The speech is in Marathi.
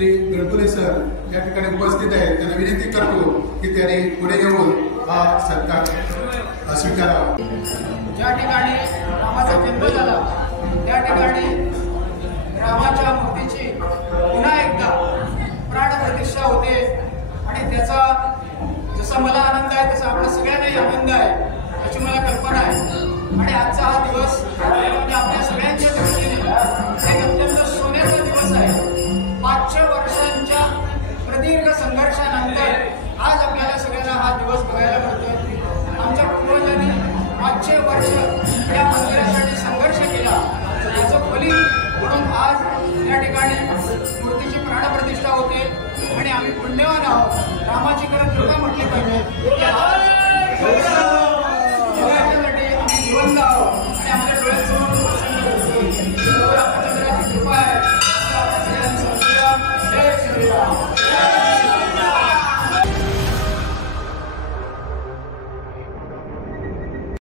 श्री गणपुले सर या ठिकाणी उपस्थित आहेत. त्यांना विनंती करतो की त्यांनी पुढे येऊन हा सत्कार स्वीकारावा. ज्या ठिकाणी रामाचा जन्म झाला त्या ठिकाणी रामाच्या मूर्तीची पुन्हा एकदा प्राणप्रतिष्ठा होते आणि त्याचा जसा मला आनंद आहे तसा आपल्या सगळ्यांनाही आनंद आहे याची मला कल्पना आहे. आणि आजचा हा दिवस म्हणजे आपल्या सगळ्यांच्या दृष्टीने एक अत्यंत सोन्याचा दिवस आहे. 500 वर्षांच्या प्रदीर्घ संघर्षानंतर आज आपल्याला सगळ्यांना हा दिवस बघायला मिळतोय. आमच्या पूर्वजांनी 500 वर्ष या मंदिरासाठी संघर्ष केला याचं फलित म्हणून आज या ठिकाणी मूर्तीची प्राणप्रतिष्ठा होते आणि आम्ही पुण्यवान आहोत. रामाची खरं कृपा म्हटली पाहिजे की आज जगासाठी आम्ही जिवंत आहोत आणि आमच्या डोळ्यासमोर रामचंद्राची कृपा आहे. जय श्रीराम.